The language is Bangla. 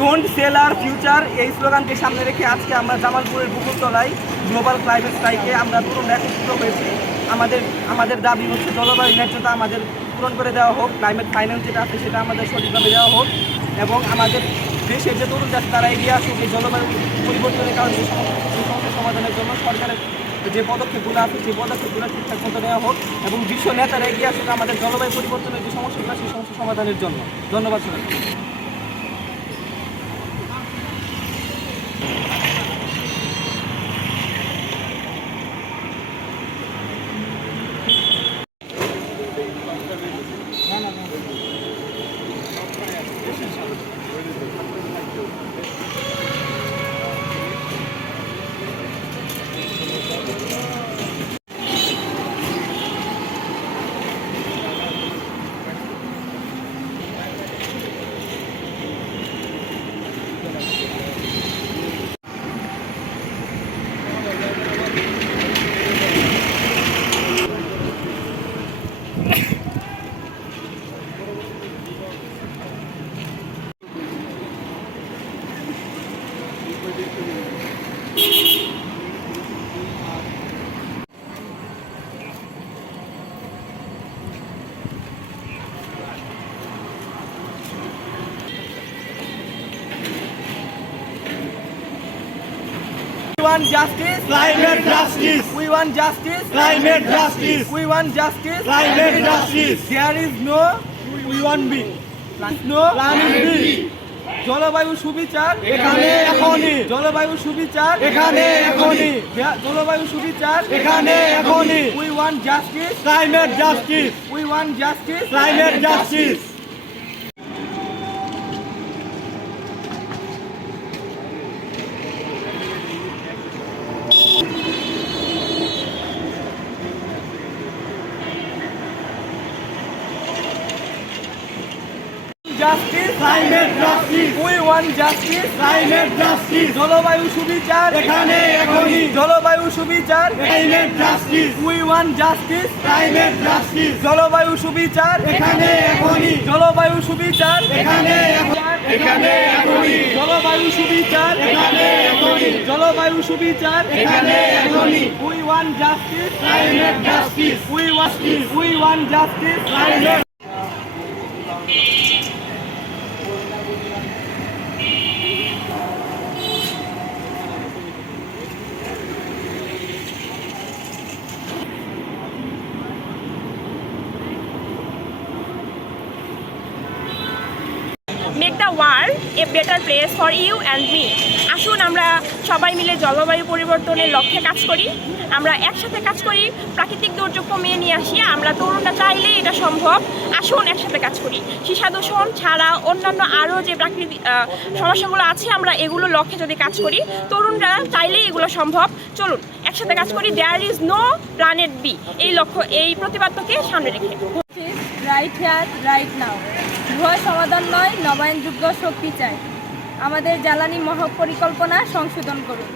ডোন্ট সেল আর ফিউচার এই স্লোগানকে সামনে রেখে আজকে আমরা জামালপুরের বুকুলতলায় গ্লোবাল ক্লাইমেট স্ট্রাইকে আমরা তরুণ একত্রিত হয়েছি আমাদের আমাদের দাবি হচ্ছে জলবায়ু ন্যায্যতা আমাদের পূরণ করে দেওয়া হোক ক্লাইমেট ফাইন্যান্স যেটা আছে সেটা আমাদের সঠিকভাবে দেওয়া হোক এবং আমাদের দেশের যে তরুণ যাচ্ছে তারা এগিয়ে আসুক এই জলবায়ু পরিবর্তনের কারণে যে সমস্যা সমাধানের জন্য সরকারের যে পদক্ষেপগুলো আছে সেই পদক্ষেপগুলো ঠিকঠাক মতো দেওয়া হোক এবং বিশ্ব নেতারা এগিয়ে আসুক আমাদের জলবায়ু পরিবর্তনের যে সমস্যাগুলো, সেই সমস্যা সমাধানের জন্য। ধন্যবাদ সবাই want justice. Climate justice. We want justice. Climate justice. We want justice. Climate justice. There is no We want be. no Planet B. জলবায়ু সুবিচার এখানে এখনই। জলবায়ু সুবিচার এখানে এখনই। জলবায়ু সুবিচার এখানে এখনই। We want justice climate justice we want justice Climate justice. Climate justice. We want justice Climate justice. জলবায়ু সুবিচার এখানে এখনই। জলবায়ু সুবিচার Climate justice. We want justice Climate justice. জলবায়ু সুবিচার এখানে এখনই। জলবায়ু সুবিচার এখানে এখানে এখনই। জলবায়ু সুবিচার এখানে এখনই। জলবায়ু সুবিচার এখানে এখনই। We want justice Climate justice. We want we want justice Climate world a better place for you and me আসুন আমরা সবাই মিলে জলবায়ু পরিবর্তনের লক্ষ্যে কাজ করি। আমরা একসাথে কাজ করি, প্রাকৃতিক দুর্যোগ কমিয়ে নিয়ে আসি। আমরা তরুণরা চাইলে এটা সম্ভব। আসুন একসাথে কাজ করি। সীসা দূষণ ছাড়া অন্যান্য আরও যে প্রাকৃতিক সমস্যাগুলো আছে, আমরা এগুলো লক্ষ্যে যদি কাজ করি, তরুণরা চাইলেই এগুলো সম্ভব। চলুন, একসাথে কাজ করি। There is no planet B এই লক্ষ্য, এই প্রতিপাদ্যকে সামনে রেখে। রাইট হেয়ার রাইট নাও উভয় সমাধান নয়, নবায়নযোগ্য শক্তি চাই। আমাদের জ্বালানি মহাপরিকল্পনা সংশোধন করুন।